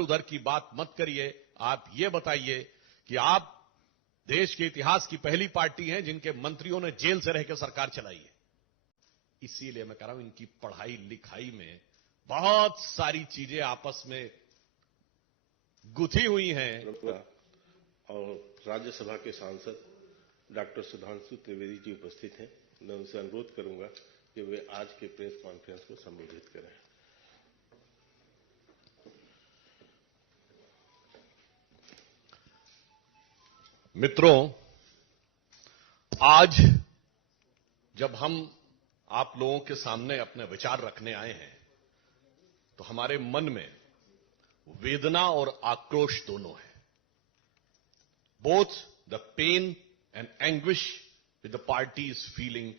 इधर उधर की बात मत करिए। आप ये बताइए कि आप देश के इतिहास की पहली पार्टी हैं जिनके मंत्रियों ने जेल से रहकर सरकार चलाई है। इसीलिए मैं कह रहा हूं, इनकी पढ़ाई लिखाई में बहुत सारी चीजें आपस में गुथी हुई हैं। और राज्यसभा के सांसद डॉक्टर सुधांशु त्रिवेदी जी उपस्थित हैं। मैं उनसे अनुरोध करूंगा कि वे आज के प्रेस कॉन्फ्रेंस को संबोधित करें। मित्रों, आज जब हम आप लोगों के सामने अपने विचार रखने आए हैं तो हमारे मन में वेदना और आक्रोश दोनों है। Both the pain and anguish with the party is feeling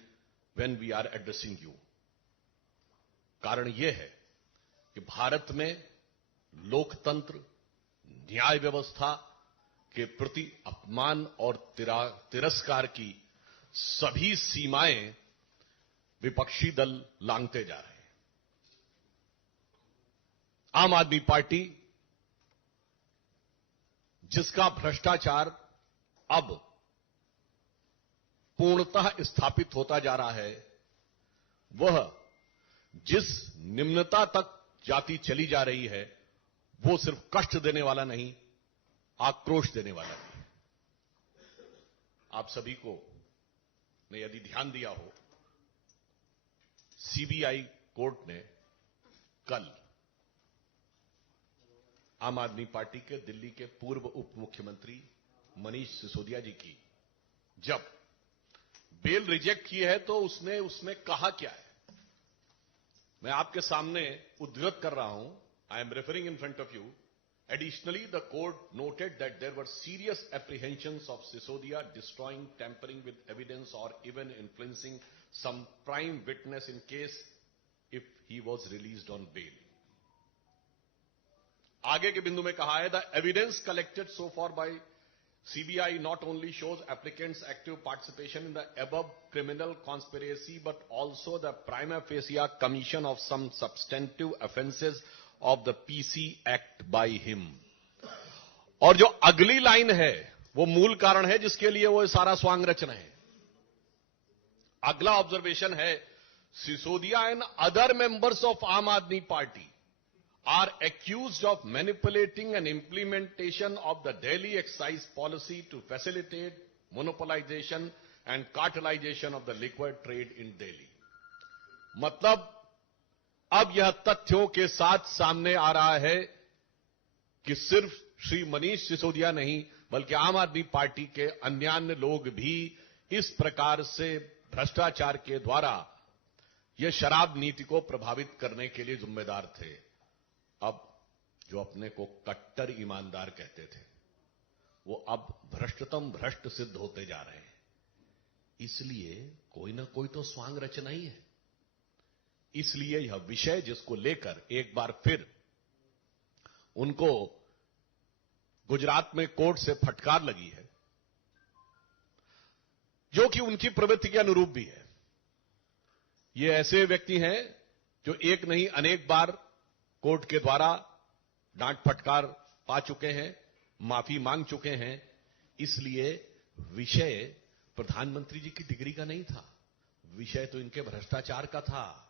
when we are addressing you. कारण यह है कि भारत में लोकतंत्र, न्याय व्यवस्था के प्रति अपमान और तिरस्कार की सभी सीमाएं विपक्षी दल लांघते जा रहे हैं। आम आदमी पार्टी, जिसका भ्रष्टाचार अब पूर्णतः स्थापित होता जा रहा है, वह जिस निम्नता तक जाती चली जा रही है, वो सिर्फ कष्ट देने वाला नहीं, आक्रोश देने वाला भी। आप सभी को ने यदि ध्यान दिया हो, सीबीआई कोर्ट ने कल आम आदमी पार्टी के दिल्ली के पूर्व उप मुख्यमंत्री मनीष सिसोदिया जी की जब बेल रिजेक्ट की है तो उसने उसमें कहा क्या है, मैं आपके सामने उद्धृत कर रहा हूं। I am referring in front of you. Additionally, the court noted that there were serious apprehensions of Sisodia destroying, tampering with evidence or even influencing some prime witness in case if he was released on bail. आगे के बिंदु में कहा है, the evidence collected so far by CBI not only shows applicants' active participation in the above criminal conspiracy but also the prima facie commission of some substantive offences of the PC Act by him. और जो अगली line है वो मूल कारण है जिसके लिए वो सारा स्वांग रच रहे हैं। अगला ऑब्जर्वेशन है, Sisodia and other members of आम आदमी party are accused of manipulating and implementation of the Delhi excise policy to facilitate monopolization and cartelization of the liquor trade in Delhi. मतलब अब यह तथ्यों के साथ सामने आ रहा है कि सिर्फ श्री मनीष सिसोदिया नहीं बल्कि आम आदमी पार्टी के अन्य लोग भी इस प्रकार से भ्रष्टाचार के द्वारा यह शराब नीति को प्रभावित करने के लिए जिम्मेदार थे। अब जो अपने को कट्टर ईमानदार कहते थे वो अब भ्रष्टतम भ्रष्ट सिद्ध होते जा रहे हैं। इसलिए कोई ना कोई तो स्वांग रचना ही है। इसलिए यह विषय जिसको लेकर एक बार फिर उनको गुजरात में कोर्ट से फटकार लगी है, जो कि उनकी प्रवृत्ति के अनुरूप भी है। ये ऐसे व्यक्ति हैं जो एक नहीं अनेक बार कोर्ट के द्वारा डांट फटकार पा चुके हैं, माफी मांग चुके हैं। इसलिए विषय प्रधानमंत्री जी की डिग्री का नहीं था, विषय तो इनके भ्रष्टाचार का था।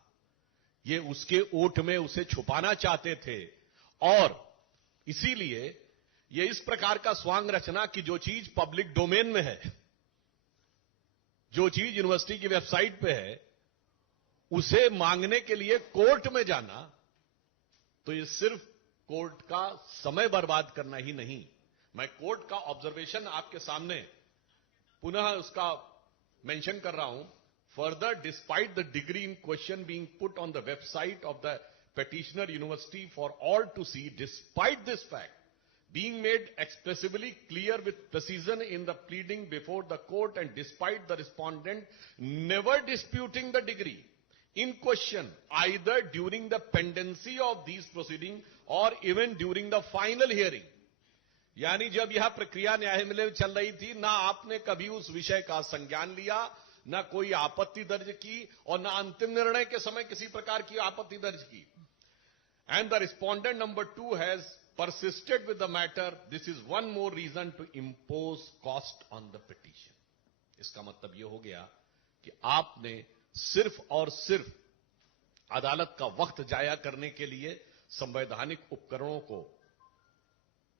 ये उसके ओट में उसे छुपाना चाहते थे और इसीलिए ये इस प्रकार का स्वांग रचना कि जो चीज पब्लिक डोमेन में है, जो चीज यूनिवर्सिटी की वेबसाइट पे है, उसे मांगने के लिए कोर्ट में जाना, तो ये सिर्फ कोर्ट का समय बर्बाद करना ही नहीं। मैं कोर्ट का ऑब्जर्वेशन आपके सामने पुनः उसका मेंशन कर रहा हूं। Further, despite the degree in question being put on the website of the petitioner university for all to see, despite this fact being made expressively clear with precision in the pleading before the court, and despite the respondent never disputing the degree in question either during the pendency of these proceedings or even during the final hearing, यानी जब यह प्रक्रिया न्यायालय में चल रही थी, ना आपने कभी उस विषय का संज्ञान लिया, ना कोई आपत्ति दर्ज की और ना अंतिम निर्णय के समय किसी प्रकार की आपत्ति दर्ज की। And the respondent number 2 has persisted with the matter, this is one more reason to impose cost on the petition. इसका मतलब यह हो गया कि आपने सिर्फ और सिर्फ अदालत का वक्त जाया करने के लिए संवैधानिक उपकरणों को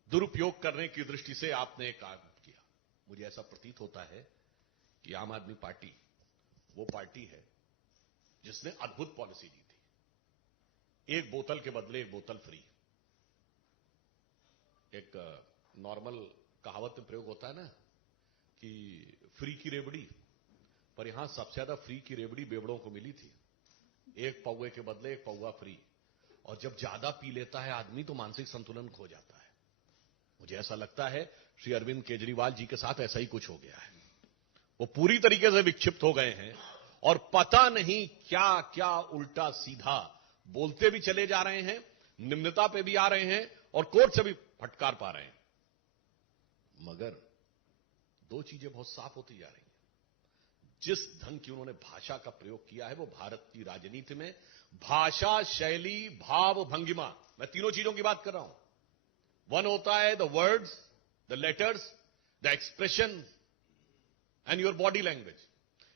दुरुपयोग करने की दृष्टि से आपने एक काम किया। मुझे ऐसा प्रतीत होता है कि आम आदमी पार्टी वो पार्टी है जिसने अद्भुत पॉलिसी दी थी, एक बोतल के बदले एक बोतल फ्री। एक नॉर्मल कहावत में प्रयोग होता है ना कि फ्री की रेवड़ी, पर यहां सबसे ज्यादा फ्री की रेवड़ी बेवड़ों को मिली थी, एक पौवे के बदले एक पौवा फ्री। और जब ज्यादा पी लेता है आदमी तो मानसिक संतुलन खो जाता है। मुझे ऐसा लगता है श्री अरविंद केजरीवाल जी के साथ ऐसा ही कुछ हो गया है। वो पूरी तरीके से विक्षिप्त हो गए हैं और पता नहीं क्या क्या उल्टा सीधा बोलते भी चले जा रहे हैं, निम्नता पे भी आ रहे हैं और कोर्ट से भी फटकार पा रहे हैं। मगर दो चीजें बहुत साफ होती जा रही हैं। जिस ढंग की उन्होंने भाषा का प्रयोग किया है वो भारत की राजनीति में भाषा, शैली, भाव, भंगिमा, मैं तीनों चीजों की बात कर रहा हूं। वन होता है the words, the letters, the expression and your body language.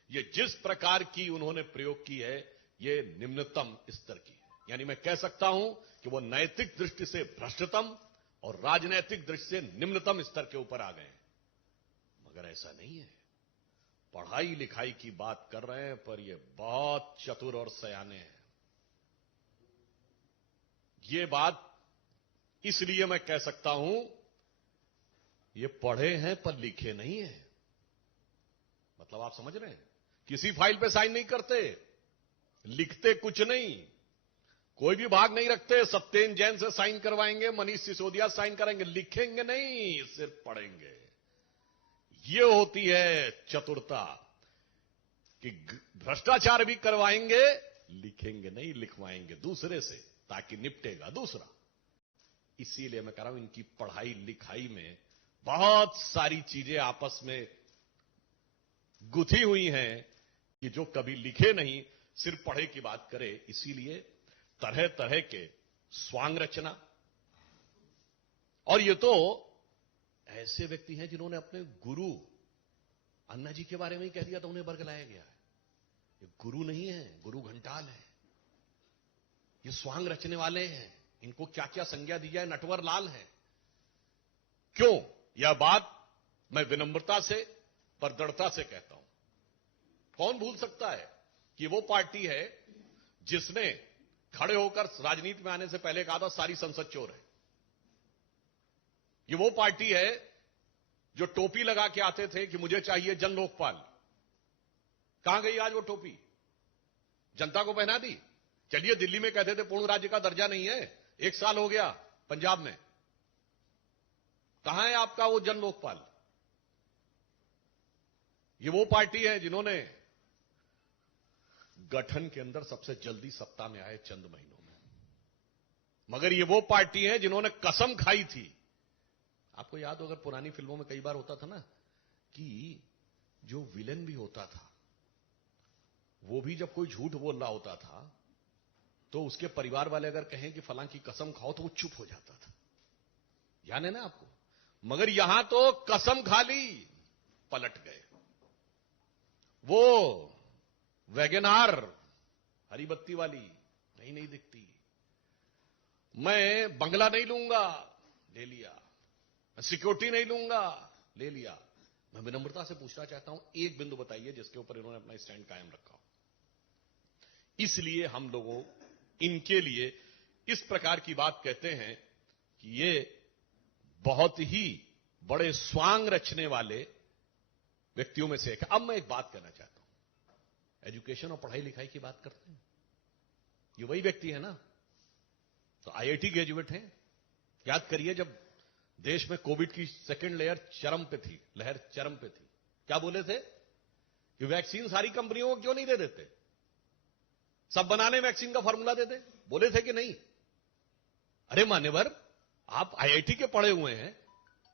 ये जिस प्रकार की उन्होंने प्रयोग की है ये निम्नतम स्तर की है। यानी मैं कह सकता हूं कि वो नैतिक दृष्टि से भ्रष्टतम और राजनैतिक दृष्टि से निम्नतम स्तर के ऊपर आ गए हैं। मगर ऐसा नहीं है। पढ़ाई लिखाई की बात कर रहे हैं पर ये बहुत चतुर और सयाने हैं। ये बात इसलिए मैं कह सकता हूं, ये पढ़े हैं पर लिखे नहीं है। मतलब आप समझ रहे हैं, किसी फाइल पे साइन नहीं करते, लिखते कुछ नहीं, कोई भी भाग नहीं रखते। सत्येन जैन से साइन करवाएंगे, मनीष सिसोदिया साइन कराएंगे, लिखेंगे नहीं, सिर्फ पढ़ेंगे। ये होती है चतुरता कि भ्रष्टाचार भी करवाएंगे, लिखेंगे नहीं, लिखवाएंगे दूसरे से ताकि निपटेगा दूसरा। इसीलिए मैं कह रहा हूं इनकी पढ़ाई लिखाई में बहुत सारी चीजें आपस में गुथी हुई हैं कि जो कभी लिखे नहीं, सिर्फ पढ़े की बात करे। इसीलिए तरह तरह के स्वांग रचना। और ये तो ऐसे व्यक्ति हैं जिन्होंने अपने गुरु अन्ना जी के बारे में ही कह दिया तो उन्हें बरगलाया गया है। ये गुरु नहीं है, गुरु घंटाल है। ये स्वांग रचने वाले हैं। इनको क्या क्या संज्ञा दी जाए, नटवर लाल है। क्यों? यह बात मैं विनम्रता से पर दृढ़ता से कहता हूं। कौन भूल सकता है कि वो पार्टी है जिसने खड़े होकर राजनीति में आने से पहले कहा था सारी संसद चोर है। ये वो पार्टी है जो टोपी लगा के आते थे कि मुझे चाहिए जन लोकपाल। कहां गई आज वो टोपी? जनता को पहना दी। चलिए दिल्ली में कहते थे पूर्ण राज्य का दर्जा नहीं है, 1 साल हो गया पंजाब में, कहां है आपका वो जन लोकपाल? ये वो पार्टी है जिन्होंने गठन के अंदर सबसे जल्दी सत्ता में आए चंद महीनों में। मगर ये वो पार्टी है जिन्होंने कसम खाई थी। आपको याद हो, अगर पुरानी फिल्मों में कई बार होता था ना कि जो विलेन भी होता था वो भी जब कोई झूठ बोल रहा होता था तो उसके परिवार वाले अगर कहें कि फलां की कसम खाओ तो वो चुप हो जाता था। याद है ना आपको? मगर यहां तो कसम खा ली, पलट गए। वो वैगनार हरी बत्ती वाली नहीं दिखती। मैं बंगला नहीं लूंगा, ले लिया। मैं सिक्योरिटी नहीं लूंगा, ले लिया। मैं विनम्रता से पूछना चाहता हूं, एक बिंदु बताइए जिसके ऊपर इन्होंने अपना स्टैंड कायम रखा हो। इसलिए हम लोगों इनके लिए इस प्रकार की बात कहते हैं कि ये बहुत ही बड़े स्वांग रचने वाले व्यक्तियों में से एक है। अब मैं एक बात करना चाहता हूं, एजुकेशन और पढ़ाई लिखाई की बात करते हैं। ये वही व्यक्ति है ना, तो आईआईटी ग्रेजुएट हैं। याद करिए जब देश में कोविड की सेकेंड लहर चरम पे थी, क्या बोले थे कि वैक्सीन सारी कंपनियों को क्यों नहीं दे देते, सब बनाने वैक्सीन का फार्मूला दे दे, बोले थे कि नहीं? अरे मान्यवर, आप आईआईटी के पढ़े हुए हैं,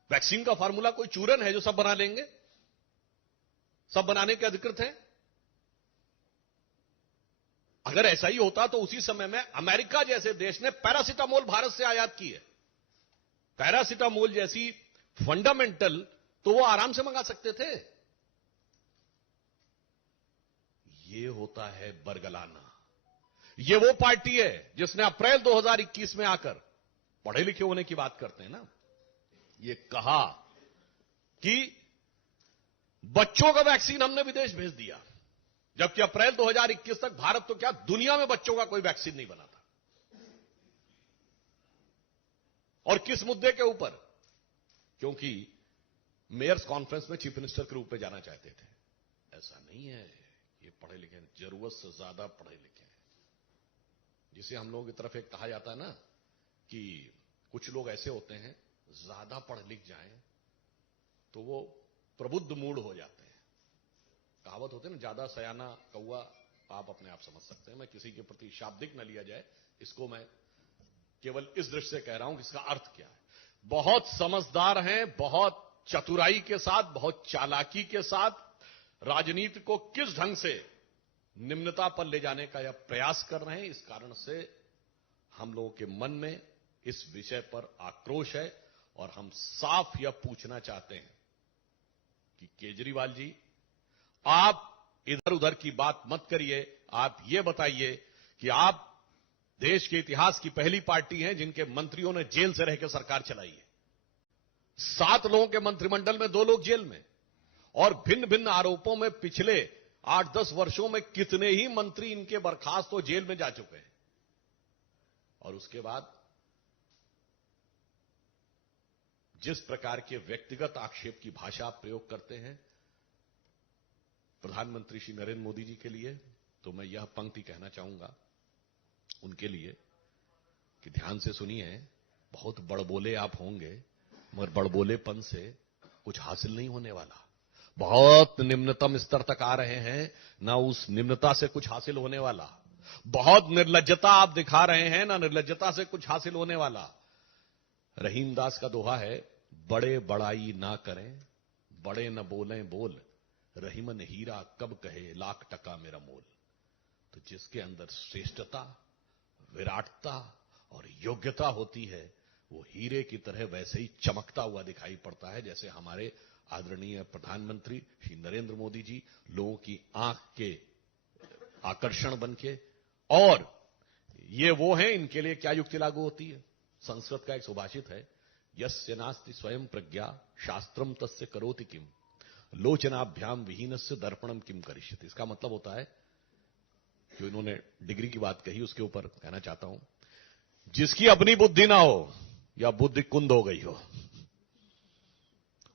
वैक्सीन का फार्मूला कोई चूरन है जो सब बना लेंगे? सब बनाने के अधिकृत हैं। अगर ऐसा ही होता तो उसी समय में अमेरिका जैसे देश ने पैरासिटामोल भारत से आयात की है। पैरासिटामोल जैसी फंडामेंटल तो वो आराम से मंगा सकते थे। ये होता है बरगलाना। ये वो पार्टी है जिसने अप्रैल 2021 में आकर, पढ़े लिखे होने की बात करते हैं ना, ये कहा कि बच्चों का वैक्सीन हमने विदेश भेज दिया, जबकि अप्रैल 2021 तक भारत तो क्या दुनिया में बच्चों का कोई वैक्सीन नहीं बना था। और किस मुद्दे के ऊपर? क्योंकि मेयर्स कॉन्फ्रेंस में चीफ मिनिस्टर के रूप में जाना चाहते थे। ऐसा नहीं है, ये पढ़े लिखे हैं, जरूरत से ज्यादा पढ़े लिखे हैं। जिसे हम लोगों की तरफ एक कहा जाता है ना कि कुछ लोग ऐसे होते हैं, ज्यादा पढ़ लिख जाएं तो वो प्रबुद्ध मूड हो जाते हैं। कहावत होती है ना, ज्यादा सयाना कौवा, आप अपने आप समझ सकते हैं। मैं किसी के प्रति शाब्दिक न लिया जाए, इसको मैं केवल इस दृष्टि से कह रहा हूं कि इसका अर्थ क्या है। बहुत समझदार हैं, बहुत चतुराई के साथ, बहुत चालाकी के साथ राजनीति को किस ढंग से निम्नता पर ले जाने का यह प्रयास कर रहे हैं। इस कारण से हम लोगों के मन में इस विषय पर आक्रोश है और हम साफ यह पूछना चाहते हैं कि केजरीवाल जी, आप इधर उधर की बात मत करिए। आप यह बताइए कि आप देश के इतिहास की पहली पार्टी हैं जिनके मंत्रियों ने जेल से रहकर सरकार चलाई है। 7 लोगों के मंत्रिमंडल में 2 लोग जेल में, और भिन्न भिन्न आरोपों में पिछले 8-10 वर्षों में कितने ही मंत्री इनके बर्खास्त हो जेल में जा चुके हैं। और उसके बाद जिस प्रकार के व्यक्तिगत आक्षेप की भाषा आप प्रयोग करते हैं प्रधानमंत्री श्री नरेंद्र मोदी जी के लिए, तो मैं यह पंक्ति कहना चाहूंगा उनके लिए कि ध्यान से सुनिए। बहुत बड़बोले आप होंगे, मगर बड़बोलेपन से कुछ हासिल नहीं होने वाला। बहुत निम्नतम स्तर तक आ रहे हैं, ना उस निम्नता से कुछ हासिल होने वाला। बहुत निर्लज्जता आप दिखा रहे हैं, ना निर्लज्जता से कुछ हासिल होने वाला। रहीमदास का दोहा है, बड़े बड़ाई ना करें, बड़े न बोलें बोल, रहीमन हीरा कब कहे लाख टका मेरा मोल। तो जिसके अंदर श्रेष्ठता, विराटता और योग्यता होती है, वो हीरे की तरह वैसे ही चमकता हुआ दिखाई पड़ता है, जैसे हमारे आदरणीय प्रधानमंत्री श्री नरेंद्र मोदी जी लोगों की आंख के आकर्षण बनके। और ये वो हैं, इनके लिए क्या युक्ति लागू होती है? संस्कृत का एक सुभाषित है, यस्य नास्ति स्वयं प्रज्ञा शास्त्रम तस्य करोति किम, लोचनाभ्याम विहीनस्य दर्पणम किम करिष्यति। इसका मतलब होता है, जो इन्होंने डिग्री की बात कही उसके ऊपर कहना चाहता हूं, जिसकी अपनी बुद्धि ना हो या बुद्धि कुंद हो गई हो,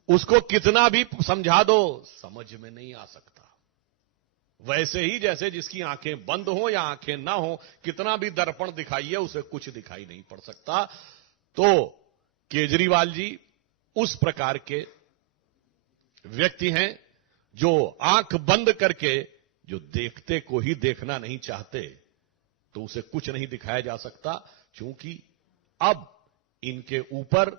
उसको कितना भी समझा दो समझ में नहीं आ सकता। वैसे ही जैसे जिसकी आंखें बंद हो या आंखें ना हो, कितना भी दर्पण दिखाइए उसे कुछ दिखाई नहीं पड़ सकता। तो केजरीवाल जी उस प्रकार के व्यक्ति हैं जो आंख बंद करके, जो देखते को ही देखना नहीं चाहते, तो उसे कुछ नहीं दिखाया जा सकता। क्योंकि अब इनके ऊपर,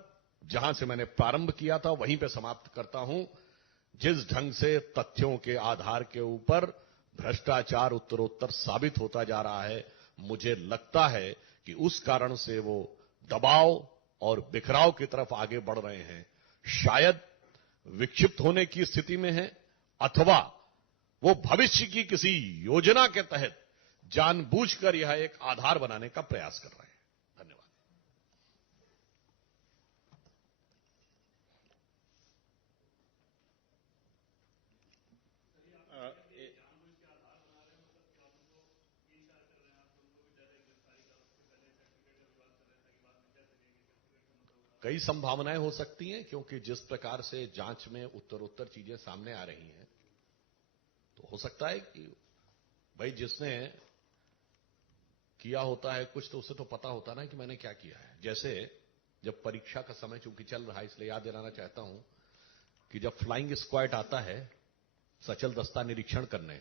जहां से मैंने प्रारंभ किया था वहीं पे समाप्त करता हूं, जिस ढंग से तथ्यों के आधार के ऊपर भ्रष्टाचार उत्तरोत्तर साबित होता जा रहा है, मुझे लगता है कि उस कारण से वो दबाव और बिखराव की तरफ आगे बढ़ रहे हैं। शायद विक्षिप्त होने की स्थिति में है, अथवा वो भविष्य की किसी योजना के तहत जानबूझकर यह एक आधार बनाने का प्रयास कर रहे हैं। धन्यवाद। कई संभावनाएं हो सकती हैं, क्योंकि जिस प्रकार से जांच में उत्तरोत्तर चीजें सामने आ रही हैं, तो हो सकता है कि भाई जिसने किया होता है कुछ, तो उसे तो पता होता ना कि मैंने क्या किया है। जैसे जब परीक्षा का समय चूंकि चल रहा है, इसलिए याद दिलाना चाहता हूं कि जब फ्लाइंग स्क्वाड आता है सचल दस्ता निरीक्षण करने,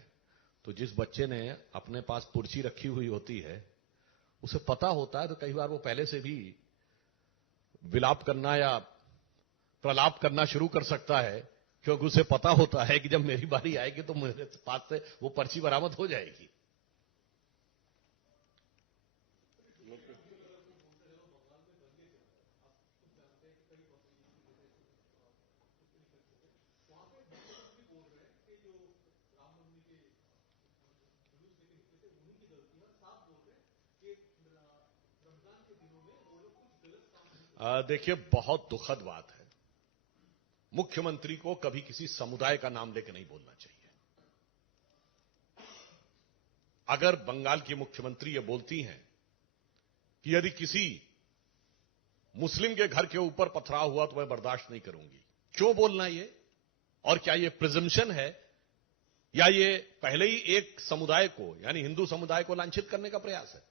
तो जिस बच्चे ने अपने पास पुर्ची रखी हुई होती है उसे पता होता है, तो कई बार वो पहले से भी विलाप करना या प्रलाप करना शुरू कर सकता है, क्योंकि उसे पता होता है कि जब मेरी बारी आएगी तो मेरे पास से वो पर्ची बरामद हो जाएगी। देखिए, बहुत दुखद बात है। मुख्यमंत्री को कभी किसी समुदाय का नाम लेकर नहीं बोलना चाहिए। अगर बंगाल की मुख्यमंत्री ये बोलती हैं कि यदि किसी मुस्लिम के घर के ऊपर पथराव हुआ तो मैं बर्दाश्त नहीं करूंगी, क्यों बोलना ये? और क्या ये प्रिजम्पशन है या ये पहले ही एक समुदाय को यानी हिंदू समुदाय को लांछित करने का प्रयास है?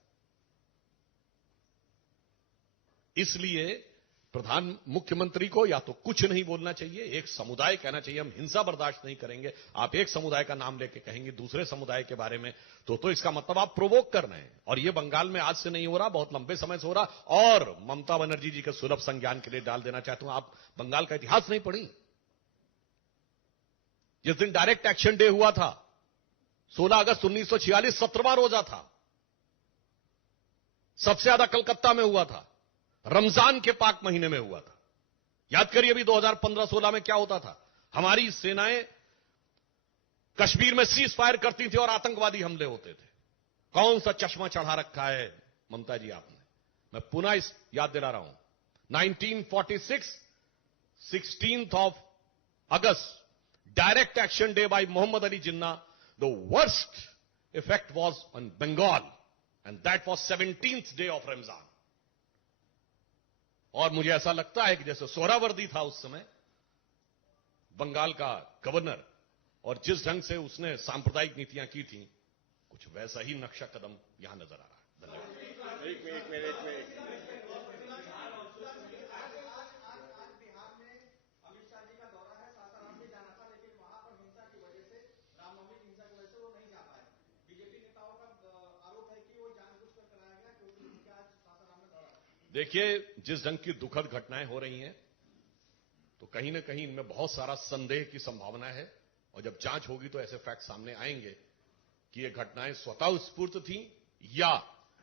इसलिए मुख्यमंत्री को या तो कुछ नहीं बोलना चाहिए, एक समुदाय कहना चाहिए हम हिंसा बर्दाश्त नहीं करेंगे। आप एक समुदाय का नाम लेके कहेंगे दूसरे समुदाय के बारे में, तो इसका मतलब आप प्रोवोक कर रहे हैं। और ये बंगाल में आज से नहीं हो रहा, बहुत लंबे समय से हो रहा। और ममता बनर्जी जी के सुलभ संज्ञान के लिए डाल देना चाहता हूं, आप बंगाल का इतिहास नहीं पढ़ी? जिस दिन डायरेक्ट एक्शन डे हुआ था 16 अगस्त 1946, 17वां रोजा था। सबसे ज्यादा कलकत्ता में हुआ था, रमजान के पाक महीने में हुआ था। याद करिए अभी 2015-16 में क्या होता था। हमारी सेनाएं कश्मीर में सीज फायर करती थी और आतंकवादी हमले होते थे। कौन सा चश्मा चढ़ा रखा है ममता जी आपने? मैं पुनः इस याद दिला रहा हूं, 1946 16th of August, direct action day by Muhammad Ali Jinnah, the worst effect was on Bengal and that was 17th day of Ramzan. और मुझे ऐसा लगता है कि जैसे सोहरावर्दी था उस समय बंगाल का गवर्नर, और जिस ढंग से उसने सांप्रदायिक नीतियां की थी, कुछ वैसा ही नक्शा कदम यहां नजर आ रहा है। धन्यवाद। एक मिनट। देखिए, जिस ढंग की दुखद घटनाएं हो रही हैं, तो कहीं ना कहीं इनमें बहुत सारा संदेह की संभावना है। और जब जांच होगी तो ऐसे फैक्ट सामने आएंगे कि ये घटनाएं स्वतः स्फूर्त थी या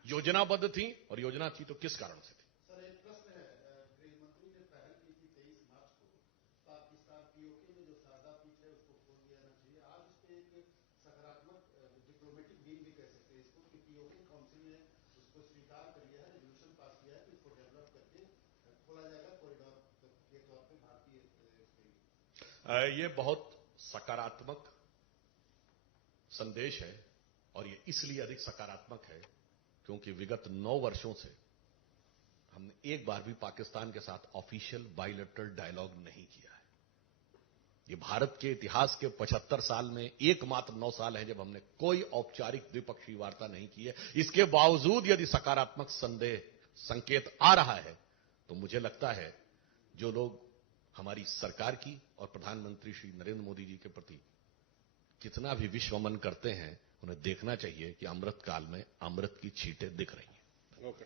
योजनाबद्ध थी, और योजना थी तो किस कारण से थी। सर, एक प्रश्न है। गृह मंत्री ने पहल की थी 23 मार्च को पाकिस्तान पीओके में जो शारदा पीठ है उसको खोल दिया जाना चाहिए। आज उस पर एक सकारात्मक डिप्लोमेटिक डील भी कह सकते हैं इसको, कि पीओके काउंसिल ने उसको स्वीकार कर लिया है, रेजोल्यूशन पास किया है कि इसको डेवलप करके खोला जाएगा कॉरिडोर के तौर पर भारतीय इसके। ये बहुत सकारात्मक संदेश है, और ये इसलिए अधिक सकारात्मक है क्योंकि विगत 9 वर्षों से हमने एक बार भी पाकिस्तान के साथ ऑफिशियल बायलैटरल डायलॉग नहीं किया है। ये भारत के इतिहास के 75 साल में एकमात्र 9 साल हैं जब हमने कोई औपचारिक द्विपक्षीय वार्ता नहीं की है। इसके बावजूद यदि सकारात्मक संकेत आ रहा है, तो मुझे लगता है जो लोग हमारी सरकार की और प्रधानमंत्री श्री नरेंद्र मोदी जी के प्रति कितना भी विश्वमन करते हैं, उन्हें देखना चाहिए कि अमृत काल में अमृत की छींटें दिख रही हैं। ओके।